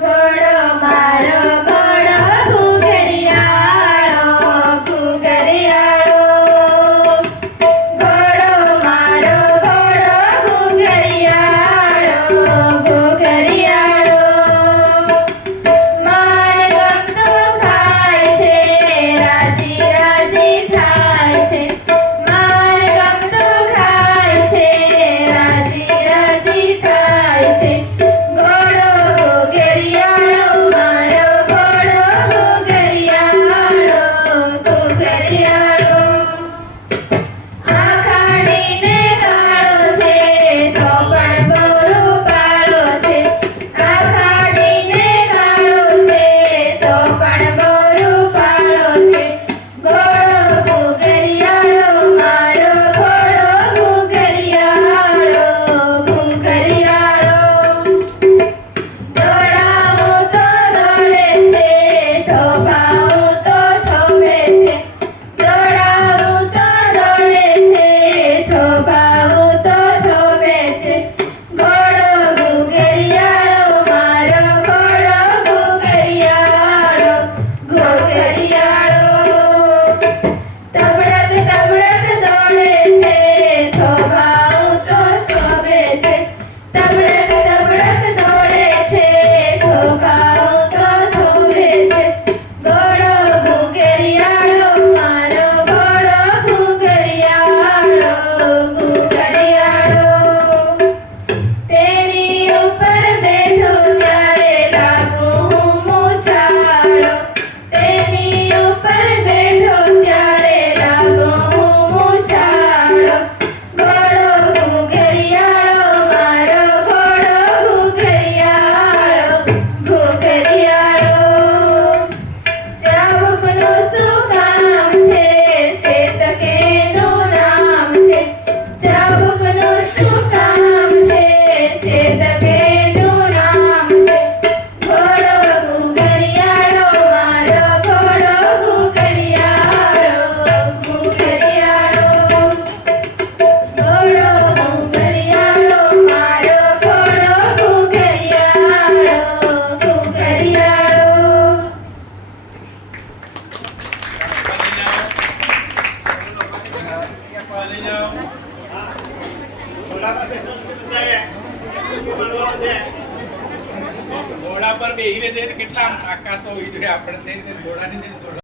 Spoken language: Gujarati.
ઘોડો મારો ઘોડો ઘુઘરિયાળો ઘુઘરિયાળો ઘોડો મારો ઘોડો ઘુઘરિયાળો ઘુઘરિયાળો મન ગમતું ખાય છે રાજી રાજી થાય છે મન ગમતું ખાય છે રાજી રાજી થાય છે ઘોડો ઘુઘરિયાળો મારો ઘોડો ઘુઘરિયાળો ઘુઘરિયાળો આખાડીને કાળો છે તો પણ બહુ રૂપાળો છે આખાડીને કાળો છે તો પણ બહુ રૂપાળો છે ઘોડો ઘુઘરિયાળો મારો ઘોડો ઘુઘરિયાળો ઘુઘરિયાળો દોડાવું તો દોડે છે થોભાવું તો થોભે છે દોડાવું તો દોડે છે થોભાવું તો થોભે છે ઘોડો ઘુઘરિયાળો મારો ઘોડો ઘુઘરિયાળો ઘુઘરિયાળો તબડક તબડક દોડે છે થોભાવું તો થોભે છે તબડક તબડક દોડે છે થોભાવું તો થોભે છે ઘોડો ઘુઘરિયાળો મારો ઘોડો ઘુઘરિયાળો ઘુઘરિયાળો તેની ઉપર બેઠો ત્યારે લાગુ હું મૂછાળો તેની ઉપર બેઠો ત્યારે લાગુ હું મૂછાળો ઘોડો ઘુઘરિયાળો મારો ઘોડો ઘુઘરિયાળો ઘુઘરિયાળો ચાબુકનું શું કામ છે ચેતકેનું નામ છે ચાબુકનું શું કામ છે ચેતકેનું નામ છે ઘોડો ઘુઘરિયાળો મારો ઘોડો ઘુઘરિયાળો ઘુઘરિયાળો ઘોડો ઘુઘરિયાળો મારો ઘોડો ઘુઘરિયાળો ઘુઘરિયાળો ઘોડા પર બેહીને જઈને કેટલા આમ તાકાત હોવી જોઈએ આપણે ઘોડાની